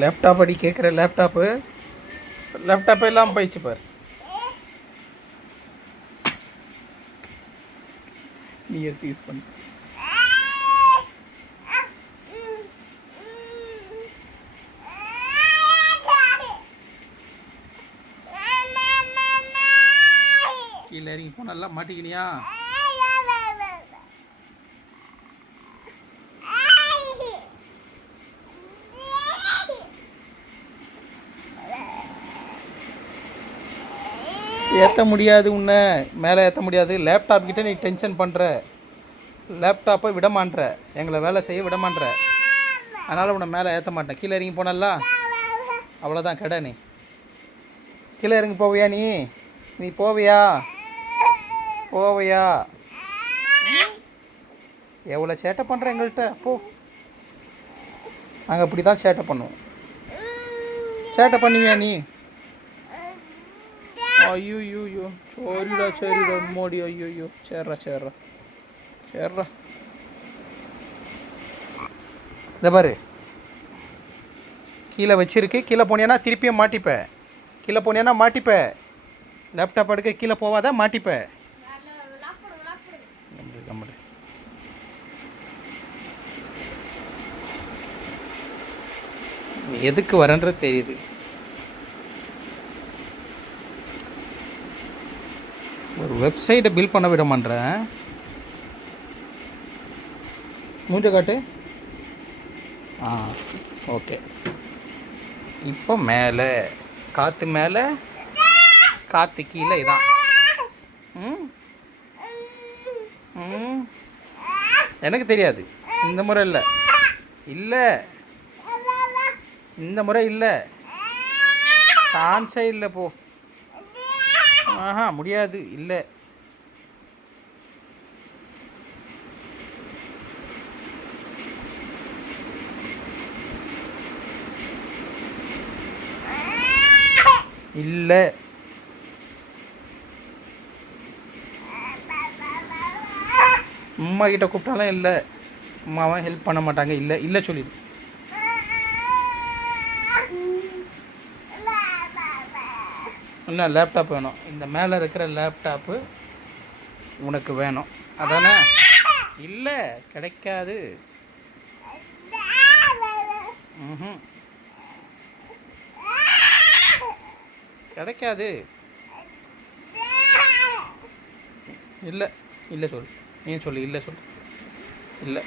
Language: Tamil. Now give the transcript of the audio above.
லேப்டாப் அடி கேட்குற லேப்டாப்பு எல்லாம் போயிடுச்சு பார். நீ எடுத்து யூஸ் பண்ணு. கீழே இறங்கி போனல மாட்டிக்கினியா? ஏற்ற முடியாது, உன்னை மேலே ஏற்ற முடியாது. லேப்டாப் கிட்ட நீ டென்ஷன் பண்ணுற, லேப்டாப்பை விடமான்ற, எங்களை வேலை செய்ய விடமான்ற. அதனால் உன்னை மேலே ஏற்ற மாட்டேன். கீழே இறங்கி போனல அவ்வளோதான் கடை. நீ கீழே இறங்கி போவியா? நீ போவியா? எவ்வளோ சேட்டை பண்ணுற எங்கள்கிட்ட போ. நாங்கள் அப்படி தான் சேட்டை பண்ணுவோம். சேட்டை பண்ணுவியா நீ? ஐயோ சரிடா மோடி. ஐயோ சேர்றா இந்த பாரு, கீழே வச்சிருக்கு. கீழே போனியானா திருப்பியும் மாட்டிப்ப. லேப்டாப் எடுக்க கீழே போவாத, மாட்டிப்ப. எதுக்கு வரன்ற தெரியுது. ஒரு வெப்சைட்டை பில்ட் பண்ண விட மாட்டேன். மூஞ்ச காட்டு. ஓகே. இப்போ மேலே காற்று, மேலே காற்று கீழே. இதான் எனக்கு தெரியாது. இந்த முறை இல்லை, சான்ஸே இல்லை. போ. முடியாது. இல்லை. அம்மா கிட்ட கூப்பிட்டாலும் இல்லை, அம்மாவும் ஹெல்ப் பண்ண மாட்டாங்க. இல்லை சொல்லிடு. என்ன லேப்டாப் வேணும்? இந்த மேலே இருக்கிற லேப்டாப்பு உனக்கு வேணும் அதானே? இல்லை, கிடைக்காது. கிடைக்காது. இல்லை சொல்லு. நீ சொல்லு. இல்லை சொல்லு. இல்லை.